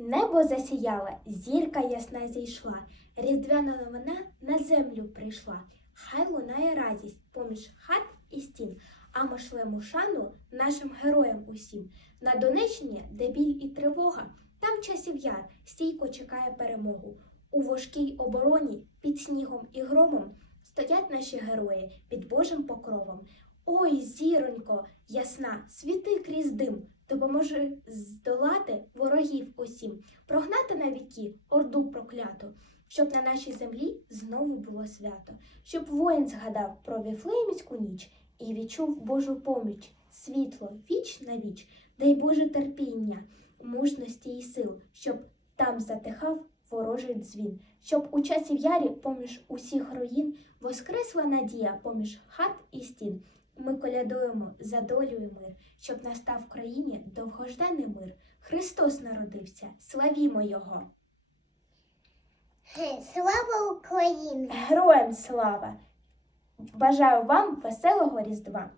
Небо засіяло, зірка ясна зійшла, різдвяна новина на землю прийшла. Хай лунає радість поміж хат і стін, а ми шлемо шану нашим героям усім. На Донеччині, де біль і тривога, там часів яр стійко чекає перемогу. У важкій обороні під снігом і громом стоять наші герої під Божим покровом. Ой, зіронько, ясна, світи крізь дим, допоможи здолати ворогів усім, прогнати на віки орду прокляту, щоб на нашій землі знову було свято, щоб воїн згадав про віфлеємську ніч і відчув Божу поміч, світло, віч на віч, дай Боже терпіння, мужності і сил, щоб там затихав ворожий дзвін, щоб у часі в ярі поміж усіх руїн воскресла надія поміж хат і стін. Ми колядуємо за долю і мир, щоб настав в країні довгожданий мир. Христос народився, славімо Його! Слава Україні! Героям слава! Бажаю вам веселого Різдва!